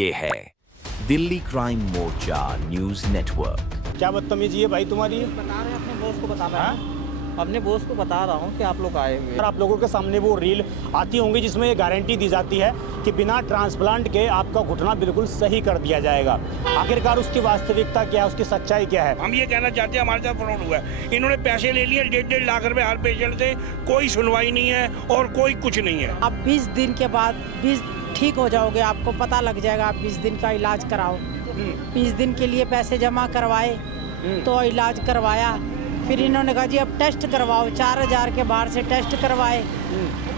ये है दिल्ली क्राइम मोर्चा news network. क्या बदतमीजी है भाई तुम्हारी? बता रहे हैं अपने बॉस को बता रहा हूँ, अपने बॉस को बता रहा हूँ कि आप लोग आए हुए हैं। आप लोगों के सामने वो रील आती होंगी जिसमें ये गारंटी दी जाती है कि बिना ट्रांसप्लांट के आपका घुटना बिल्कुल सही कर दिया जाएगा। आखिरकार उसकी वास्तविकता क्या है, उसकी सच्चाई क्या है? हम ये कहना चाहते हैं हमारे साथ फ्रॉड हुआ है। इन्होंने पैसे ले लिए 1.5 लाख रुपए हर पेशेंट से, कोई सुनवाई नहीं है और कोई कुछ नहीं है। आप 20 दिन के बाद 20 ठीक हो जाओगे, आपको पता लग जाएगा। आप 20 दिन का इलाज कराओ। 20 दिन के लिए पैसे जमा करवाए तो इलाज करवाया, फिर इन्होंने कहा जी अब टेस्ट करवाओ। 4000 के बाहर से टेस्ट करवाए।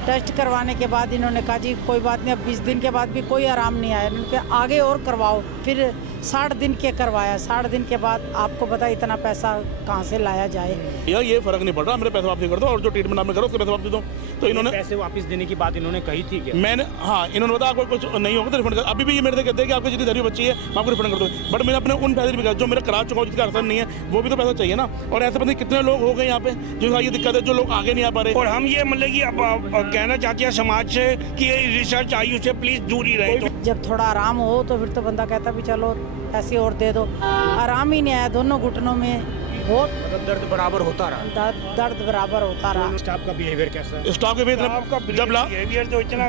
टेस्ट करवाने के बाद इन्होंने कहा जी कोई बात नहीं, अब 20 दिन के बाद भी कोई आराम नहीं आया। इन्होंने कहा आगे और करवाओ। फिर 60 दिन के करवाया। 60 दिन के बाद आपको पता इतना पैसा कहाँ से लाया जाए। यार ये फर्क नहीं पड़ रहा, मेरे पैसे वापस कर दो और जो ट्रीटमेंट आपने करो उसके पैसे वापस दो। तो इन्होंने पैसे वापस देने की बात इन्होंने कही थी क्या? मैंने इन्होंने बताया आपको कुछ नहीं होगा तो रिफंड कर। अभी भी ये मेरे से कहते हैं कि आपकी जितनी गरीब बच्ची है मैं आपको रिफंड कर दूँ, बट मैंने अपने उन पैसे भी जो मेरा करा चुका हूँ जिसका असर नहीं है वो भी तो पैसा चाहिए ना। और ऐसे पता कितने लोग हो गए यहाँ पे जिनका ये दिक्कत है, जो लोग आगे नहीं आ पा रहे। और हम ये मतलब कि अब कहना चाहते हैं समाज से कि ये रिसर्च आई उससे प्लीज दूर ही रहे। जब थोड़ा आराम हो तो फिर तो बंदा कहता भी चलो ऐसे और दे दो। आराम ही नहीं आया दोनों घुटनों में। बहुत दर्द बराबर होता रहा। दर्द बराबर होता रहा। स्टाफ का बिहेवियर कैसा है? स्टाफ के बिहेवियर तो इतना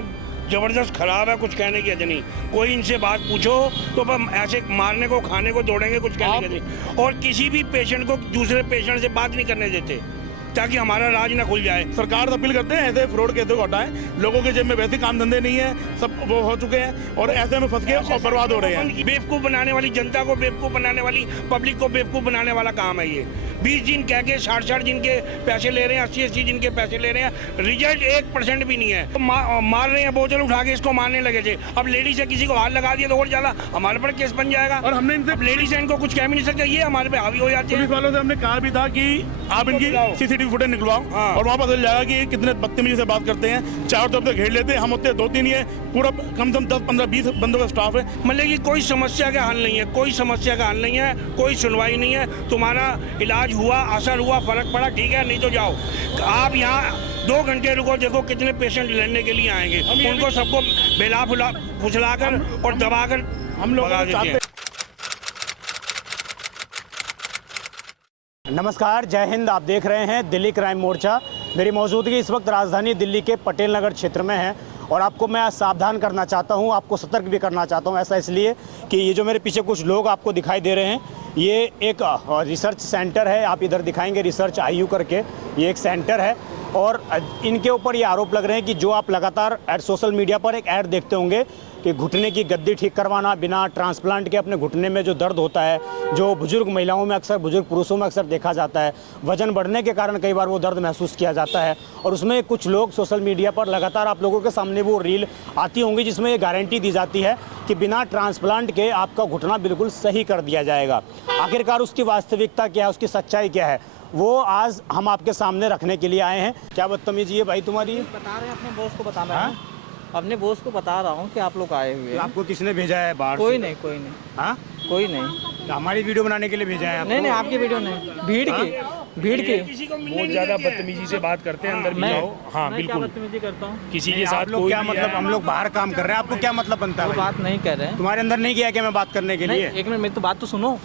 जबरदस्त खराब है, कुछ कहने की हद नहीं। कोई इनसे बात पूछो तो हम ऐसे मारने को खाने को दौड़ेंगे, कुछ कहने की हद नहीं। और किसी भी पेशेंट को दूसरे पेशेंट से बात नहीं करने देते ताकि हमारा राज ना खुल जाए। सरकार से अपील करते हैं ऐसे फ्रॉड केसेस को हटाएं। लोगों के जेब में वैसे काम धंधे नहीं है, सब वो हो चुके हैं और ऐसे में फंस के और बर्बाद हो रहे हैं। बेवकूफ बनाने वाली जनता को बेवकूफ बनाने वाली पब्लिक को बेवकूफ बनाने वाला काम है ये। 20 दिन कह के 60 दिन के पैसे ले रहे हैं, 80 दिन के पैसे ले रहे हैं, रिजल्ट 1% भी नहीं है। तो मार रहे हैं, बोतल उठा के इसको मारने लगे थे। अब लेडीज से किसी को हाथ लगा दिया तो और ज्यादा हमारे पर केस बन जाएगा। और हमने इनसे लेडीज इनको कुछ कह भी नहीं सकते, ये हमारे पे हावी हो जाते हैं। पुलिस वालों से हमने कहा भी था कि आप इनकी CCTV फुटेज निकलवाओ और वहाँ पता चल जाएगा कि कितने बदतमीजी से बात करते हैं। चारों तरफ से घेर लेते हैं, हम होते 2-3 ही है, पूरा कम से कम 10, 15, 20 बंदों का स्टाफ है। मतलब कि कोई समस्या का हल नहीं है, कोई समस्या का हल नहीं है, कोई सुनवाई नहीं है। तुम्हारा इलाज हुआ, असर हुआ, फर्क पड़ा, ठीक है, नहीं तो जाओ। आप यहाँ 2 घंटे रुको, देखो कितने पेशेंट लड़ने के लिए आएंगे। उनको सबको बेला फुसलाकर और दबाकर हम लोग भगा देते हैं। नमस्कार, जय हिंद। आप देख रहे हैं दिल्ली क्राइम मोर्चा। मेरी मौजूदगी इस वक्त राजधानी दिल्ली के पटेल नगर क्षेत्र में है और आपको मैं सावधान करना चाहता हूं, आपको सतर्क भी करना चाहता हूं। ऐसा इसलिए कि ये जो मेरे पीछे कुछ लोग आपको दिखाई दे रहे हैं, ये एक रिसर्च सेंटर है। आप इधर दिखाएंगे रिसर्च IU करके, ये एक सेंटर है और इनके ऊपर ये आरोप लग रहे हैं कि जो आप लगातार सोशल मीडिया पर एक ऐड देखते होंगे कि घुटने की गद्दी ठीक करवाना बिना ट्रांसप्लांट के, अपने घुटने में जो दर्द होता है, जो बुजुर्ग महिलाओं में अक्सर, बुजुर्ग पुरुषों में अक्सर देखा जाता है, वजन बढ़ने के कारण कई बार वो दर्द महसूस किया जाता है। और उसमें कुछ लोग सोशल मीडिया पर लगातार आप लोगों के सामने वो रील आती होंगी जिसमें ये गारंटी दी जाती है कि बिना ट्रांसप्लांट के आपका घुटना बिल्कुल सही कर दिया जाएगा। आखिरकार उसकी वास्तविकता क्या है, उसकी सच्चाई क्या है, वो आज हम आपके सामने रखने के लिए आए हैं। क्या बदतमीजी है भाई तुम्हारी? बता रहे हैं अपने बॉस को बता रहा हूँ, अपने बॉस को बता रहा हूँ कि आप लोग आए हुए हैं। आपको किसने भेजा है बाहर? कोई नहीं, कोई नहीं। हाँ, कोई नहीं। तो हमारी वीडियो बनाने के लिए भेजा है आपको? नहीं, आपकी वीडियो नहीं, भीड़ की। बहुत ज्यादा बदतमीजी से बात करते हैं, अंदर भी जाओ। हाँ बिल्कुल, बदतमीजी करता हूँ किसी के साथ लोग कोई क्या मतलब, हम लोग बाहर काम कर रहे हैं, आपको क्या मतलब बनता है वो भाई? बात नहीं कर रहे हैं। तुम्हारे अंदर नहीं किया क्या मैं बात करने के लिए? एक मिनट, मेरी तो बात तो सुनो।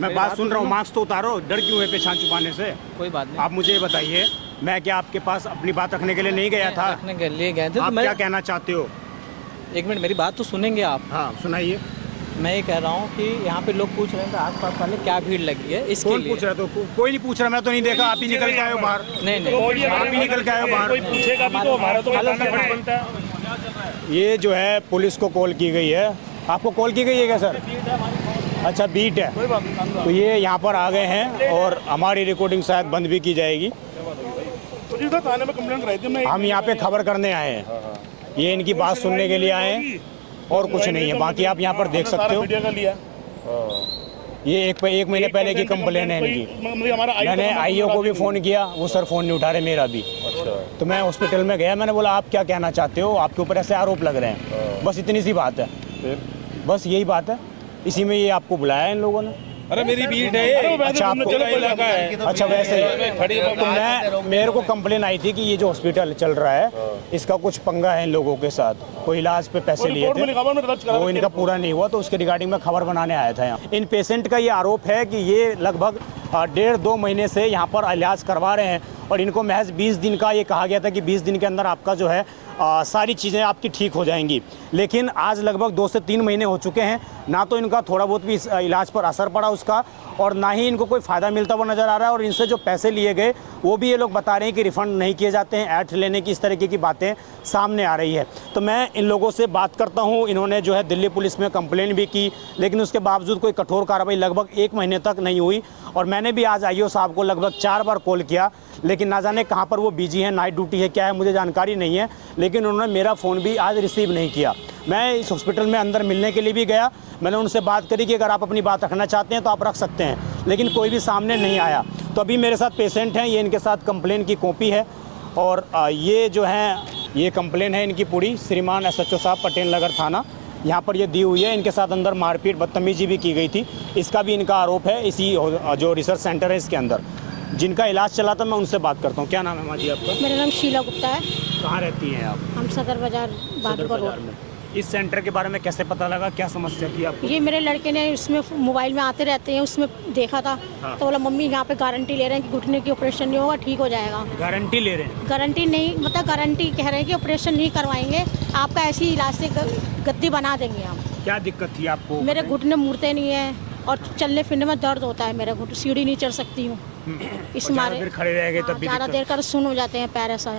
मैं बात सुन रहा हूँ, मास्क तो उतारो। डर क्यों है पहचान छुपाने से? कोई बात नहीं। आप मुझे ये बताइए, मैं क्या आपके पास अपनी बात रखने के लिए नहीं गया था? रखने के लिए गए थे आप तो क्या कहना चाहते हो? एक मिनट, मेरी बात तो सुनेंगे आप। हाँ सुनाइए। मैं ये कह रहा हूँ कि यहाँ पे लोग पूछ रहे हैं कि आस-पास वाले क्या भीड़ लगी है इसके कौन लिए। पूछ रहा है? तो कोई नहीं पूछ रहा, मैं तो नहीं देखा। आप ही निकल के आए हो बाहर। नहीं, आप ही निकल के आए हो बाहर। कोई पूछेगा भी तो हमारा तो बताना फर्ज बनता है। ये जो है पुलिस को कॉल की गई है। आपको कॉल की गई है क्या सर? अच्छा, बीट है। तो ये यहाँ पर आ गए हैं और हमारी रिकॉर्डिंग शायद बंद भी की जाएगी। थाने में कंप्लेंट कराई थी। हम यहाँ पे खबर करने आए हैं, ये इनकी बात सुनने के लिए आए हैं और कुछ नहीं है। बाकी आप यहाँ पर देख सकते हो, ये एक महीने पहले की कंप्लेन है इनकी। मैंने IO को भी फ़ोन किया, वो सर फ़ोन नहीं उठा रहे मेरा भी। तो मैं हॉस्पिटल में गया, मैंने बोला आप क्या कहना चाहते हो, आपके ऊपर ऐसे आरोप लग रहे हैं। बस इतनी सी बात है, बस यही बात है। इसी में ये आपको बुलाया इन लोगों ने। अरे मेरी बीट है। अच्छा, आपको इलाका है। अच्छा, वैसे ही तो मेरे को कंप्लेन आई थी कि ये जो हॉस्पिटल चल रहा है इसका कुछ पंगा है इन लोगों के साथ, कोई इलाज पे पैसे लिए थे, वो इनका पूरा नहीं हुआ, तो उसके रिगार्डिंग में खबर बनाने आया था यहाँ। इन पेशेंट का ये आरोप है कि ये लगभग 1.5-2 महीने से यहाँ पर इलाज करवा रहे हैं और इनको महज 20 दिन का ये कहा गया था कि 20 दिन के अंदर आपका जो है सारी चीज़ें आपकी ठीक हो जाएंगी, लेकिन आज लगभग 2 से 3 महीने हो चुके हैं, ना तो इनका थोड़ा बहुत भी इलाज पर असर पड़ा उसका और ना ही इनको कोई फ़ायदा मिलता हुआ नज़र आ रहा है। और इनसे जो पैसे लिए गए वो भी ये लोग बता रहे हैं कि रिफ़ंड नहीं किए जाते हैं, ऐड लेने की इस तरीके की बातें सामने आ रही है। तो मैं इन लोगों से बात करता हूँ। इन्होंने जो है दिल्ली पुलिस में कंप्लेन भी की, लेकिन उसके बावजूद कोई कठोर कार्रवाई लगभग 1 महीने तक नहीं हुई। और मैंने भी आज आईओ साहब को लगभग 4 बार कॉल किया, लेकिन ना जाने कहाँ पर वो बिजी हैं, नाइट ड्यूटी है क्या है मुझे जानकारी नहीं है, लेकिन उन्होंने मेरा फ़ोन भी आज रिसीव नहीं किया। मैं इस हॉस्पिटल में अंदर मिलने के लिए भी गया, मैंने उनसे बात करी कि अगर आप अपनी बात रखना चाहते हैं तो आप रख सकते हैं, लेकिन कोई भी सामने नहीं आया। तो अभी मेरे साथ पेशेंट हैं, ये इनके साथ कंप्लेन की कॉपी है और ये जो है ये कंप्लेन है इनकी पूरी, श्रीमान SHO साहब पटेल नगर थाना, यहाँ पर ये दी हुई है। इनके साथ अंदर मारपीट बदतमीजी भी की गई थी, इसका भी इनका आरोप है इसी जो रिसर्च सेंटर है इसके अंदर। जिनका इलाज चला था मैं उनसे बात करता हूँ। क्या नाम है माँ जी आपका? मेरा नाम शीला गुप्ता है। कहाँ रहती हैं आप? हम सदर बाजार बहादुरगढ़ रोड में। इस सेंटर के बारे में कैसे पता लगा, क्या समस्या थी आपको? ये मेरे लड़के ने उसमें मोबाइल में आते रहते हैं, उसमें देखा था। हाँ। तो बोला मम्मी यहाँ पे गारंटी ले रहे हैं कि घुटने की ऑपरेशन नहीं होगा, ठीक हो जाएगा। गारंटी ले रहे हैं? गारंटी नहीं, मतलब गारंटी कह रहे हैं कि ऑपरेशन नहीं करवाएंगे, आपका ऐसी इलाज से गद्दी बना देंगे हम। क्या दिक्कत थी आपको? मेरे घुटने मुड़ते नहीं है और चलने फिरने में दर्द होता है, मेरे घुटने सीढ़ी नहीं चढ़ सकती हूँ, इस मारे फिर खड़े रह गए तब भी ज़्यादा देर कर सुन हो जाते हैं, पैर ऐसा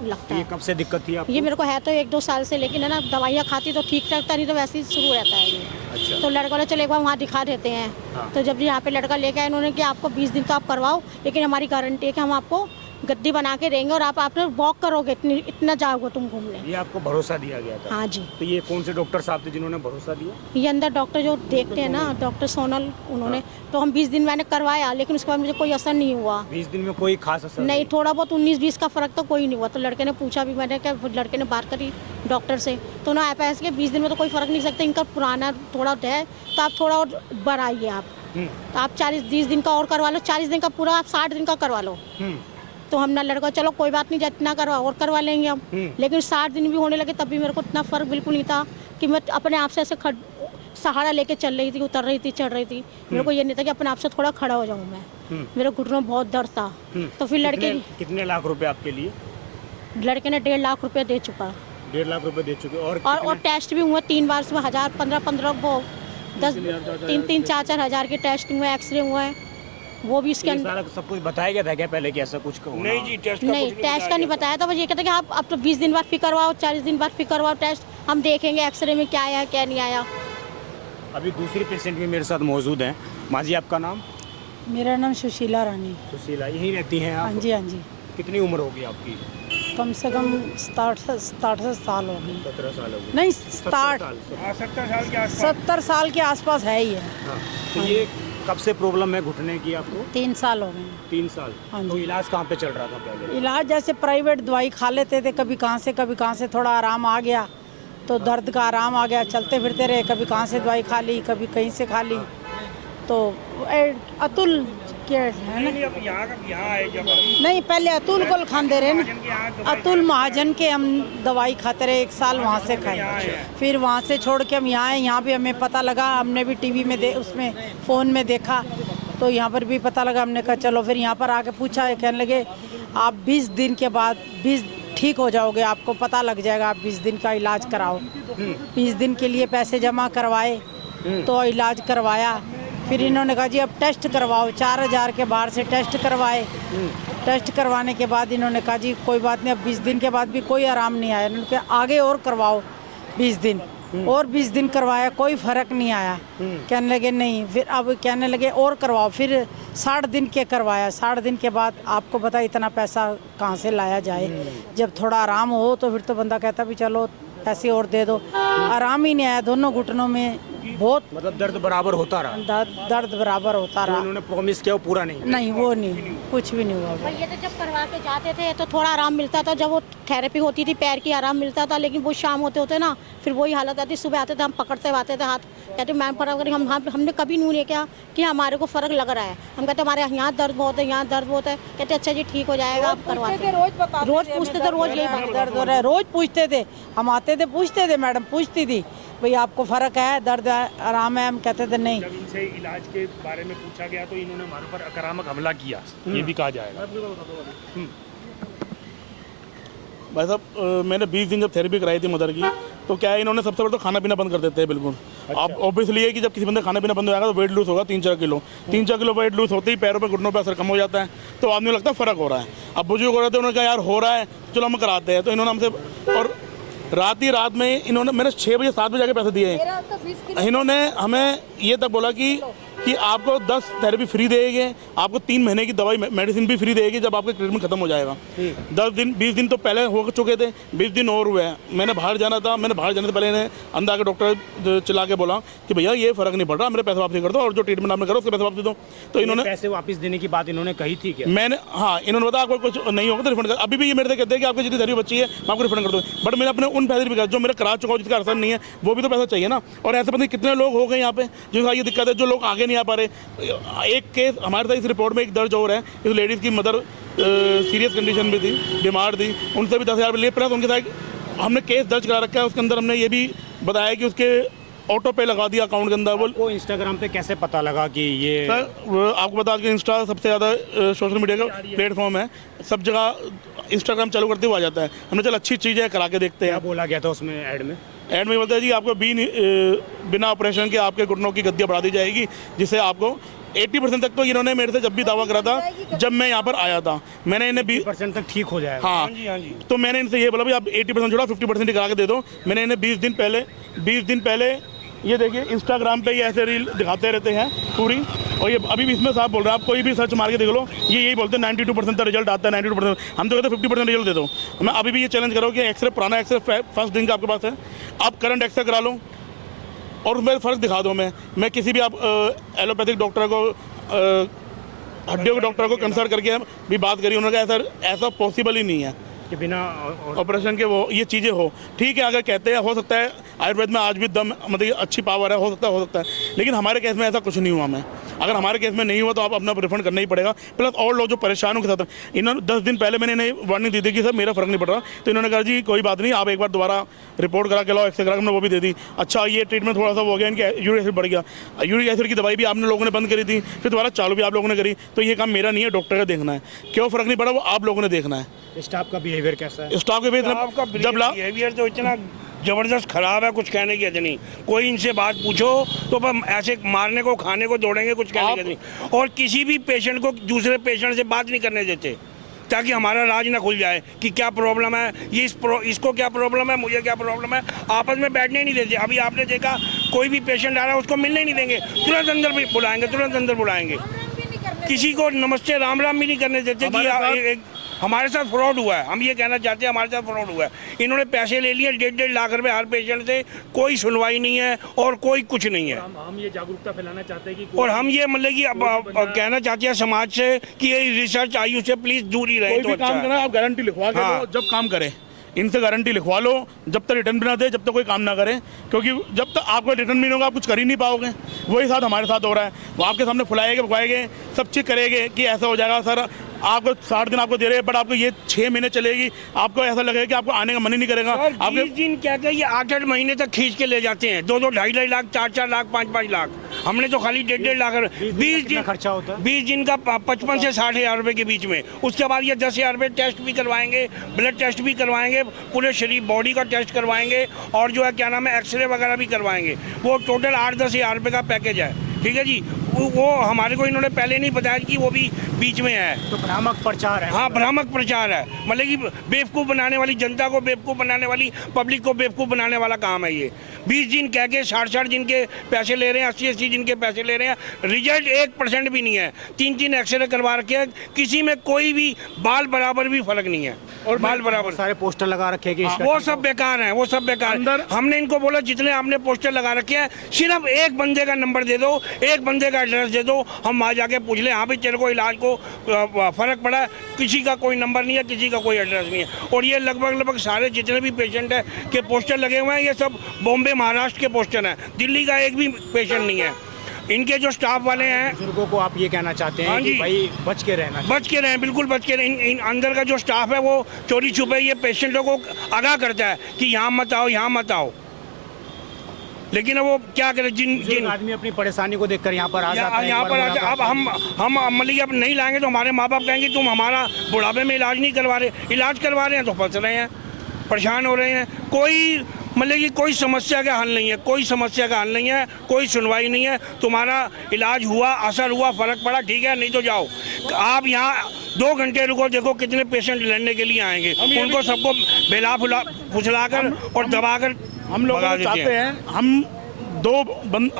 लगता ये है। कब से दिक्कत थी आपको? ये मेरे को है तो 1-2 साल से, लेकिन है ना दवाइयाँ खाती तो ठीक ठाक था, नहीं तो वैसे ही शुरू रहता है ये। अच्छा। तो लड़का ने चलो एक बार वहाँ दिखा देते हैं। हाँ। तो जब यहाँ पे लड़का लेके आए इन्होंने कि आपको 20 दिन का आप करवाओ, लेकिन हमारी गारंटी है कि हम आपको गद्दी बना के देंगे और आपने वॉक करोगे, इतना जाओगे तुम घूमने। ये आपको भरोसा दिया गया था? हाँ जी। तो ये कौन से डॉक्टर साहब थे जिन्होंने भरोसा दिया? ये अंदर डॉक्टर जो देखते हैं ना, डॉक्टर सोनल, उन्होंने। तो हम 20 दिन मैंने करवाया, लेकिन उसके बाद मुझे कोई असर नहीं हुआ। 20 दिन में कोई खास असर नहीं, थोड़ा बहुत 19-20 का फर्क तो कोई नहीं हुआ। तो लड़के ने पूछा भी, मैंने क्या, लड़के ने बात करी डॉक्टर से, तो उन्होंने ऐसा कि 20 दिन में तो कोई फ़र्क नहीं सकता, इनका पुराना थोड़ा है, तो आप थोड़ा और बढ़ाइए आप। तो आप 40-20 दिन का और करवा लो, 40 दिन का पूरा आप 60 दिन का करवा लो। तो हम ना लड़का चलो कोई बात नहीं, जितना करवा और करवा लेंगे हम। लेकिन 60 दिन भी होने लगे तब भी मेरे को इतना फ़र्क बिल्कुल नहीं था कि मैं अपने आप से ऐसे सहारा लेके चल रही थी, उतर रही थी, चढ़ रही थी। मेरे को ये नहीं था कि अपने आप से थोड़ा खड़ा हो जाऊँ मैं। मेरे घुटनों में बहुत दर्द था। तो फिर लड़के कितने लाख रुपए आपके लिए? लड़के ने 1.5 लाख रुपये दे चुका। 1.5 लाख रुपए दे चुके? और टेस्ट भी हुए 3 बार, उसमें 1000, 15 वो 10, 4 हज़ार के टेस्ट हुए, एक्सरे हुए हैं, वो भी इसके अंदर। सब कुछ बताया गया था क्या पहले कि ऐसा कुछ होना? नहीं जी, टेस्ट नहीं, टेस्ट का नहीं बताया था, बस ये कहते कि आप अब तो 20 दिन बाद फिर करवाओ, 40 दिन बाद फिर करवाओ टेस्ट, हम देखेंगे एक्सरे में क्या आया क्या नहीं आया। अभी दूसरी पेशेंट भी मेरे साथ मौजूद हैं। माँ जी आपका नाम? मेरा नाम सुशीला रानी। सुशीला, यहीं रहती हैं आप? हाँ जी, हाँ जी। कितनी उम्र होगी आपकी? कम से कम 67 साल हो गई। 17 साल हो गई? नहीं, 70 साल से। 70 साल के आसपास है ही है। हाँ। तो ये कब से प्रॉब्लम है घुटने की आपको? 3 साल हो गए। 3 साल? हाँ जी। तो इलाज कहाँ पे चल रहा था पहले? इलाज जैसे प्राइवेट दवाई खा लेते थे, कभी कहाँ से थोड़ा आराम आ गया तो दर्द का आराम आ गया, चलते फिरते रहे, कभी कहाँ से दवाई खा ली, कभी कहीं से खा ली। तो अतुल के है ना, यहाँ आए जब नहीं पहले अतुल को खाते रहे ना, अतुल महाजन के हम दवाई खाते रहे, 1 साल वहाँ से खाए, फिर वहाँ से छोड़ के हम यहाँ आए। यहाँ भी हमें पता लगा, हमने भी टीवी में उसमें फ़ोन में देखा, तो यहाँ पर भी पता लगा, हमने कहा चलो। फिर यहाँ पर आके पूछा, कहने लगे आप 20 दिन के बाद 20 ठीक हो जाओगे, आपको पता लग जाएगा, आप 20 दिन का इलाज कराओ। 20 दिन के लिए पैसे जमा करवाए, तो इलाज करवाया। फिर इन्होंने कहा जी अब टेस्ट करवाओ, 4000 के बाहर से टेस्ट करवाए। टेस्ट करवाने के बाद इन्होंने कहा जी कोई बात नहीं, अब 20 दिन के बाद भी कोई आराम नहीं आया। इन्होंने कहा आगे और करवाओ 20 दिन, और 20 दिन करवाया, कोई फ़र्क नहीं आया। कहने लगे नहीं, फिर अब कहने लगे और करवाओ, फिर 60 दिन के करवाया। 60 दिन के बाद आपको पता इतना पैसा कहाँ से लाया जाए, जब थोड़ा आराम हो तो फिर तो बंदा कहता भी चलो पैसे और दे दो। आराम ही नहीं आया, दोनों घुटनों में बहुत मतलब दर्द बराबर होता रहा, दर्द बराबर होता जो रहा। उन्होंने प्रॉमिस किया वो पूरा नहीं। नहीं वो नहीं, कुछ भी नहीं हुआ वो। ये तो जब करवा के जाते थे तो थोड़ा आराम मिलता था, जब वो थेरेपी होती थी पैर की आराम मिलता था, लेकिन वो शाम होते होते ना फिर वही हालत आती। सुबह आते थे हम पकड़ते आते थे हाथ, कहते मैम फर्क करें। हमने कभी नहीं किया कि हमारे को फ़र्क लग रहा है। हम कहते हमारे यहाँ दर्द बहुत है, यहाँ दर्द बहुत है। कहते अच्छा जी ठीक हो जाएगा, आप करवाते। रोज़ पूछते थे, रोज़ यही दर्द हो रहा है, रोज पूछते थे। हम आते थे पूछते थे, मैडम पूछती थी भाई आपको फ़र्क है, दर्द है, आराम है? हम कहते थे नहीं। जब इनसे इलाज के बारे में पूछा गया तो इन्होंने हमारे ऊपर आक्रामक हमला किया, ये भी कहा जाएगा। भाई साहब मैंने 20 दिन जब थेरेपी कराई थी मदर की, तो क्या है इन्होंने सबसे पहले तो खाना पीना बंद कर देते हैं बिल्कुल। अब ऑब्वियसली है कि जब किसी बंदे खाना पीना बंद हो जाएगा तो वेट लूज होगा 3-4 किलो। 3-4 किलो वेट लूज होते ही पैरों पे घुटनों पे असर कम हो जाता है, तो आदमी को लगता है फ़र्क हो रहा है। अब बुजुर्ग हो रहे थे, उन्होंने कहा यार हो रहा है चलो हम कराते हैं, तो इन्होंने हमसे और रात में इन्होंने मैंने 6 बजे 7 बजे जाके पैसे दिए हैं। इन्होंने हमें ये तक बोला कि आपको 10 थेरेपी फ्री देंगे, आपको 3 महीने की दवाई मेडिसिन भी फ्री देगी जब आपका ट्रीटमेंट खत्म हो जाएगा। 20 दिन तो पहले हो चुके थे, 20 दिन और हुए हैं। मैंने बाहर जाना था, मैंने बाहर जाने से पहले इन्हें अंदर आके डॉक्टर चिल्ला के बोला कि भैया ये फ़र्क नहीं पड़ रहा, मेरे पैसे वापसी कर दो और जो ट्रीटमेंट आपने करो उसके पैसे वापसी दो। तो इन्होंने पैसे वापस देने की बात इन्होंने कही थी क्या? मैंने हाँ इन्होंने बताया आपको कुछ नहीं होगा तो रिफंड कर। अभी भी ये मेरे से कहते हैं कि आपकी जितनी थेरेपी बची है मैं आपको रिफंड कर दूँ, बट मैंने अपने उन पैसे भी जो मेरा करा चुका हूँ जिसका असर नहीं है वो भी तो पैसा चाहिए ना। और ऐसे पता नहीं कितने लोग हो गए यहाँ पे जिनका ये दिक्कत है, जो लोग आगे नहीं आ पा रहे। एक केस हमारे साथ इस रिपोर्ट में एक दर्ज हो रहा है, इस लेडीज़ की मदर सीरियस कंडीशन में थी, बीमार थी, उनसे भी 10,000 लिए प्लस उनके साथ हमने केस दर्ज करा रखा है। उसके अंदर हमने ये भी बताया कि उसके ऑटो पे लगा दिया अकाउंट के अंदर। वो इंस्टाग्राम पे कैसे पता लगा कि ये? सर आपको बता कि इंस्टा सबसे ज़्यादा सोशल मीडिया का प्लेटफॉर्म है, सब जगह इंस्टाग्राम चालू करते हुए आ जाता है। हमने चल अच्छी चीज़ है करा के देखते हैं। क्या बोला गया था उसमें ऐड में? ऐड में बोलते हैं जी आपको बिना ऑपरेशन के आपके घुटनों की गद्दियाँ बढ़ा दी जाएगी, जिससे आपको 80% तक तो इन्होंने मेरे से जब भी दावा करा था जब मैं यहाँ पर आया था, मैंने इन्हें 20% तक ठीक हो जाएगा। हाँ जी। तो मैंने इनसे ये बोला भाई आप 80% छोड़ा 50% करा के दे दो। मैंने इन्हें 20 दिन पहले ये देखिए इंस्टाग्राम पे ये ऐसे रील दिखाते रहते हैं पूरी, और ये अभी भी इसमें साहब बोल रहे हैं, आप कोई भी सर्च मार के देख लो, ये यही बोलते हैं 92% का रिजल्ट आता है, 92%। हम तो कहते हैं 50% रिजल्ट दे दो। मैं अभी भी ये चैलेंज कर रहा हूँ कि एक्सरे पुराना एक्सरे फर्स्ट दिन का आपके पास है, आप करंट एक्सरे करा लो और उसमें फ़र्क दिखा दो। मैं किसी भी आप एलोपैथिक डॉक्टर को हड्डियों के डॉक्टर को कंसल्ट करके भी बात करी, उन्होंने कहा सर ऐसा पॉसिबल ही नहीं है कि बिना ऑपरेशन के वो ये चीज़ें हो। ठीक है अगर कहते हैं हो सकता है आयुर्वेद में आज भी दम मतलब अच्छी पावर है, हो सकता है, लेकिन हमारे केस में ऐसा कुछ नहीं हुआ। मैं अगर हमारे केस में नहीं हुआ तो आप अपना रिफंड करना ही पड़ेगा। प्लस और लोग जो परेशान हो के साथ, इन्होंने 10 दिन पहले मैंने इन्हें वार्निंग दी थी कि सर मेरा फ़र्क नहीं पड़ रहा, तो इन्होंने कहा जी कोई बात नहीं, आप एक बार दोबारा रिपोर्ट करा के लाओ, एक्सरे करा के, हमने वो भी दे दी। अच्छा ये ट्रीटमेंट थोड़ा सा हो गया, इनके यूरिक एसिड बढ़ गया, यूरिक एसिड की दवाई भी आपने लोगों ने बंद करी थी, फिर दोबारा चालू भी आप लोगों ने करी। तो ये काम मेरा नहीं है, डॉक्टर का देखना है। क्यों फ़र्क नहीं पड़ा वो आप लोगों ने देखना है। स्टाफ का बिहेवियर कैसा है? स्टाफ के बिहेवियर तो इतना ज़बरदस्त ख़राब है, कुछ कहने की हद नहीं। कोई इनसे बात पूछो तो बस ऐसे मारने को खाने को दौड़ेंगे, कुछ कहने की हद नहीं। और किसी भी पेशेंट को दूसरे पेशेंट से बात नहीं करने देते ताकि हमारा राज ना खुल जाए कि क्या प्रॉब्लम है, ये इसको क्या प्रॉब्लम है, मुझे क्या प्रॉब्लम है। आपस में बैठने नहीं देते। अभी आपने देखा कोई भी पेशेंट आ रहा है उसको मिलने नहीं देंगे, तुरंत अंदर बुलाएंगे। किसी को नमस्ते राम राम भी नहीं करने देते कि हमारे साथ फ्रॉड हुआ है। हम ये कहना चाहते हैं हमारे साथ फ्रॉड हुआ है। इन्होंने पैसे ले लिए 1.5 लाख रुपए हर पेशेंट से, कोई सुनवाई नहीं है और कोई कुछ नहीं है। हम ये जागरूकता फैलाना चाहते हैं कि और हम ये मतलब कि अब कहना चाहते हैं समाज से कि ये रिसर्च आयु से प्लीज दूर ही रहे। कोई तो भी अच्छा काम करना आप गारंटी लिखवा के हाँ। दो, जब काम करें इनसे गारंटी लिखवा लो, जब तक रिटर्न भी ना दे, जब तक कोई काम ना करें, क्योंकि जब तक आपको रिटर्न भी नहीं होगा आप कुछ कर ही नहीं पाओगे। वही साथ हमारे साथ हो रहा है, वो आपके सामने फुलाएंगे भुलाएंगे, सब चीज़ करेंगे कि ऐसा हो जाएगा सर आपको 60 दिन आपको दे रहे हैं, बट आपको ये 6 महीने चलेगी, आपको ऐसा लगेगा कि आपको आने का मन ही नहीं करेगा। आपके 20 दिन कहते हैं ये 8-8 महीने तक खींच के ले जाते हैं, 2-2, 2.5 लाख, 4-4 लाख, 5-5 लाख। हमने तो खाली 1.5 लाख। 20 दिन खर्चा होता है, 20 दिन का 55 से 60 हज़ार रुपये के बीच में। उसके बाद ये 10,000 रुपये टेस्ट भी करवाएंगे, ब्लड टेस्ट भी करवाएंगे, पूरे शरीर बॉडी का टेस्ट करवाएंगे और जो है क्या नाम है एक्सरे वगैरह भी करवाएंगे। वो टोटल 8-10 हज़ार रुपये का पैकेज है। ठीक है जी। वो हमारे को इन्होंने पहले नहीं बताया कि वो भी बीच में है। तो भ्रामक प्रचार है। हाँ, भ्रामक प्रचार है, मतलब कि बेवकूफ़ बनाने वाली जनता को, बेवकूफ़ बनाने वाली पब्लिक को बेवकूफ़ बनाने वाला काम है ये। 20 दिन कह के 60 दिन के पैसे ले रहे हैं, 80 दिन के पैसे ले रहे हैं, रिजल्ट 1% भी नहीं है। 3 एक्सरे करवा रखे हैं, किसी में कोई भी बाल बराबर भी फर्क नहीं है। और बाल बराबर सारे पोस्टर लगा रखे हैं कि इसका वो सब बेकार हैं, वो सब बेकार हैं। हमने इनको बोला जितने आपने पोस्टर लगा रखे हैं सिर्फ एक बंदे का नंबर दे दो, एक बंदे का एड्रेस दे दो, हम वहाँ जाके पूछ लें हाँ भाई तेरे को इलाज को फ़र्क पड़ा है। किसी का कोई नंबर नहीं है, किसी का कोई एड्रेस नहीं है। और ये लगभग सारे जितने भी पेशेंट हैं के पोस्टर लगे हुए हैं, ये सब बॉम्बे महाराष्ट्र के पोस्टर हैं, दिल्ली का एक भी पेशेंट नहीं है। इनके जो स्टाफ वाले हैं, बुजुर्गों को आप ये कहना चाहते हैं कि भाई बच के रहना, बच के रहें, बिल्कुल बच के रहें। इन अंदर का जो स्टाफ है वो चोरी छुपे ये पेशेंटों को आगाह करता है कि यहाँ मत आओ, यहाँ मत आओ, लेकिन वो क्या करें, जिन आदमी अपनी परेशानी को देखकर यहाँ पर आ जाता है। यहाँ पर आते, अब हम मतलब अब नहीं लाएंगे तो हमारे माँ बाप कहेंगे तुम हमारा बुढ़ापे में इलाज नहीं करवा रहे, इलाज करवा रहे हैं तो फंस रहे हैं, परेशान हो रहे हैं। कोई मतलब कि कोई समस्या का हल नहीं है, कोई समस्या का हल नहीं है, कोई सुनवाई नहीं है। तुम्हारा इलाज हुआ, असर हुआ, फ़र्क पड़ा, ठीक है, नहीं तो जाओ। आप यहाँ 2 घंटे रुको, देखो कितने पेशेंट लड़ने के लिए आएंगे, उनको सबको बेला फुसलाकर और दबाकर हम लोग चाहते हैं। हम 2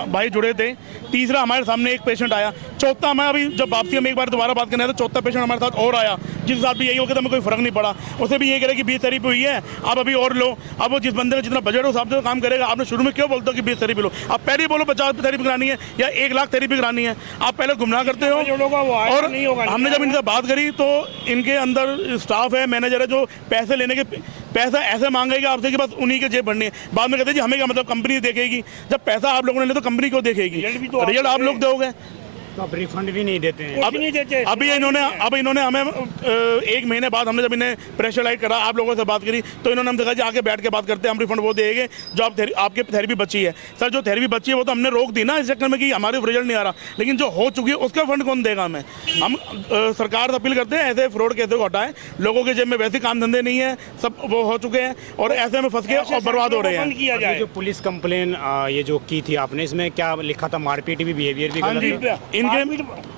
भाई जुड़े थे, तीसरा हमारे सामने एक पेशेंट आया, चौथा मैं अभी जब वापसी हम एक बार दोबारा बात करने आए तो चौथा पेशेंट हमारे साथ और आया, जिस साथ भी यही हो गया, तो हमें कोई फर्क नहीं पड़ा। उसे भी ये कह रहे कि 20 थेरेपी हुई है, आप अभी और लो। अब वो जिस बंदे का जितना बजट हो उस हिसाब से काम करेगा। आपने शुरू में क्यों बोलते हो कि 20 थेरेपी लो? आप पहले ही बोलो 50 थेरेपी करानी है या 1 लाख थेरेपी करानी है, आप पहले गुमराह करते हो। और हमने जब इनसे बात करी तो इनके अंदर स्टाफ है, मैनेजर है, जो पैसे लेने के पैसा ऐसे मांगेगा आपसे कि बस उन्हीं के जेब भरनी है। बाद में कहते हैं जी हमें क्या मतलब, कंपनी देखेगी। जब पैसा आप लोगों ने लिया तो कंपनी क्यों देखेगी? रिजल्ट आप लोग दोगे, तो आप रिफंड भी नहीं देते हैं। अब नहीं देते। अभी इन्होंने हमें 1 महीने बाद हमने जब इन्हें प्रेशराइज करा, आप लोगों से बात करी, तो इन्होंने हमसे कहा जी आके बैठ के बात करते हैं, हम रिफंड वो देंगे जो आपके थेरेपी बची है। सर जो थेरेपी बची है वो तो हमने रोक दी ना इस चक्कर में कि हमारे रिजल्ट नहीं आ रहा, लेकिन जो हो चुकी है उसका फंड कौन देगा हमें? हम सरकार से अपील करते हैं ऐसे फ्रॉड केसेस को हटाएं। लोगों के जेब में वैसे काम धंधे नहीं है, सब वो हो चुके हैं और ऐसे में फंस के और बर्बाद हो रहे हैं। जो पुलिस कंप्लेन ये जो की थी आपने, इसमें क्या लिखा था? मारपीट भी, बिहेवियर भी गलत है। इनके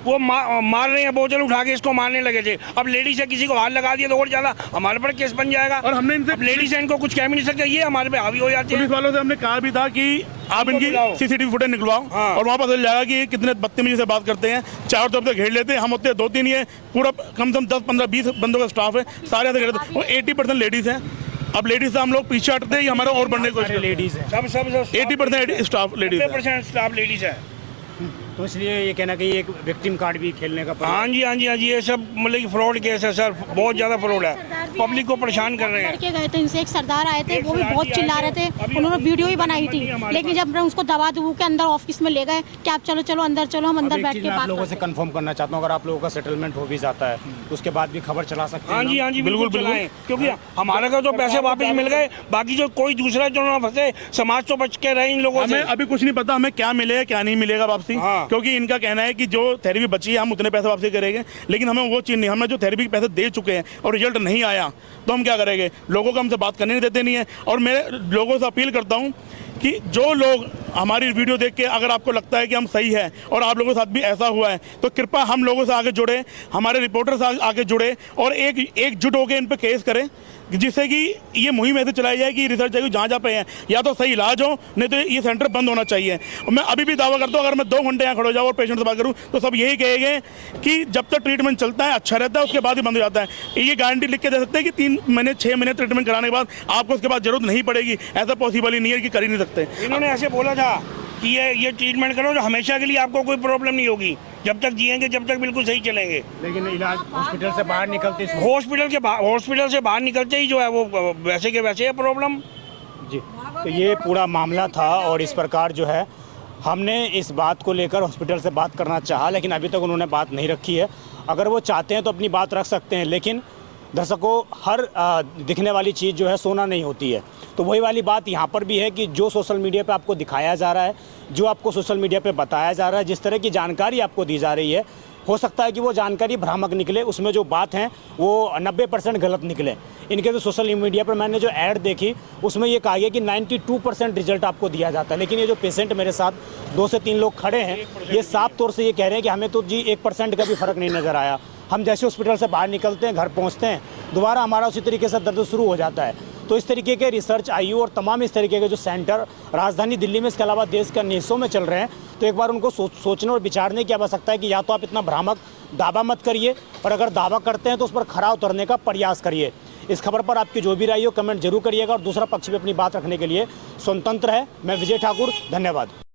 वो मार रहे हैं, बोतल उठा के इसको मारने लगे थे। अब लेडीज है, किसी को हाथ लगा दिया तो और ज्यादा हमारे पर केस बन जाएगा। और हमने इनसे लेडीज है, इनको कुछ कह भी नहीं सकते, ये हमारे पे हावी हो जाते हैं। पुलिस वालों से हमने कहा भी था कि आप इनकी सीसीटीवी फुटेज निकलवाओ। हाँ। और वहाँ पता चल जाएगा कि ये कितने बदतमीजी से बात करते हैं, चारों तरफ से घेर लेते हैं। हम होते 2-3 ही है, पूरा कम से कम 10, 15, 20 बंदों का स्टाफ है, सारे ऐसे घेर लेते हैं। 80% लेडीज हैं। अब लेडीज से हम लोग पीछे हटते हैं, हमारा और बढ़ने को लेडीज है, सब 80% स्टाफ लेडीज है। स्टाफ लेडीज है, तो इसलिए ये कहना कि एक विक्टिम कार्ड भी खेलने का। हाँ जी, हाँ जी, हाँ जी, ये सब मतलब कि फ्रॉड केस है सर, बहुत ज़्यादा फ्रॉड है, पब्लिक को परेशान कर रहे हैं। लड़के गए थे, इनसे एक सरदार आए थे, वो भी बहुत चिल्ला रहे थे, उन्होंने वीडियो ही बनाई थी, लेकिन जब उसको दबा दबू के अंदर ऑफिस में ले गए कि आप चलो चलो अंदर चलो, हम अंदर बैठ के बात लोगों से कंफर्म करना चाहता हूँ, अगर आप लोगों का सेटलमेंट हो भी जाता है उसके बाद भी खबर चला सकते हैं। हाँ जी, हाँ जी, बिल्कुल बिल्कुल, क्योंकि हमारे को तो पैसे वापस मिल गए, बाकी जो कोई दूसरा जो ना फंसे, समाज तो बच के रहे इन लोगों से। अभी कुछ नहीं पता हमें क्या मिलेगा क्या नहीं मिलेगा वापसी, क्योंकि इनका कहना है कि जो थेरेपी बची है हम उतने पैसे वापसी करेंगे, लेकिन हमें वो चीज़ नहीं, हमने जो थेरेपी के पैसे दे चुके हैं और रिजल्ट नहीं आया तो हम क्या करेंगे? लोगों को हमसे बात करने नहीं देते नहीं है। और मैं लोगों से अपील करता हूँ कि जो लोग हमारी वीडियो देख के अगर आपको लगता है कि हम सही है और आप लोगों के साथ भी ऐसा हुआ है तो कृपया हम लोगों से आगे जुड़े, हमारे रिपोर्टर से आगे जुड़े और एकजुट होकर इन पर केस करें, जिससे कि ये मुहिम ऐसे चलाई जाए कि रिसर्च चाहिए जहाँ पे हैं या तो सही इलाज हो, नहीं तो ये सेंटर बंद होना चाहिए। और मैं अभी भी दावा करता हूँ अगर मैं 2 घंटे यहाँ खड़े हो जाऊँ और पेशेंट से बात करूँ तो सब यही कहेंगे कि जब तक ट्रीटमेंट चलता है अच्छा रहता है, उसके बाद ही बंद हो जाता है। ये गारंटी लिख के दे सकते हैं कि 3 महीने 6 महीने ट्रीटमेंट कराने के बाद आपको उसके बाद जरूरत नहीं पड़ेगी, ऐसा पॉसिबल ही नहीं है कि कर ही नहीं सकते। इन्होंने ऐसे बोला था कि ये ट्रीटमेंट करो तो हमेशा के लिए आपको कोई प्रॉब्लम नहीं होगी, जब तक जिएंगे जब तक बिल्कुल सही चलेंगे। लेकिन इलाज हॉस्पिटल से बाहर निकलते हॉस्पिटल से बाहर निकलते ही जो है वो वैसे के वैसे है प्रॉब्लम जी। तो ये पूरा मामला था और इस प्रकार जो है हमने इस बात को लेकर हॉस्पिटल से बात करना चाहा, लेकिन अभी तक उन्होंने बात नहीं रखी है। अगर वो चाहते हैं तो अपनी बात रख सकते हैं, लेकिन दर्शकों हर दिखने वाली चीज़ जो है सोना नहीं होती है। तो वही वाली बात यहाँ पर भी है कि जो सोशल मीडिया पे आपको दिखाया जा रहा है, जो आपको सोशल मीडिया पे बताया जा रहा है, जिस तरह की जानकारी आपको दी जा रही है, हो सकता है कि वो जानकारी भ्रामक निकले, उसमें जो बात है वो 90% गलत निकले। इनके जो सोशल मीडिया पर मैंने जो ऐड देखी उसमें ये कहा गया कि 92% रिजल्ट आपको दिया जाता है, लेकिन ये जो पेशेंट मेरे साथ 2 से 3 लोग खड़े हैं ये साफ तौर से ये कह रहे हैं कि हमें तो जी 1% का भी फ़र्क नहीं नज़र आया। हम जैसे हॉस्पिटल से बाहर निकलते हैं, घर पहुंचते हैं, दोबारा हमारा उसी तरीके से दर्द शुरू हो जाता है। तो इस तरीके के रिसर्च आईयू और तमाम इस तरीके के जो सेंटर राजधानी दिल्ली में, इसके अलावा देश के अन्य हिस्सों में चल रहे हैं, तो एक बार उनको सोचने और विचारने की आवश्यकता है कि या तो आप इतना भ्रामक दावा मत करिए, और अगर दावा करते हैं तो उस पर खरा उतरने का प्रयास करिए। इस खबर पर आपकी जो भी राय हो कमेंट जरूर करिएगा, और दूसरा पक्ष भी अपनी बात रखने के लिए स्वतंत्र है। मैं विजय ठाकुर, धन्यवाद।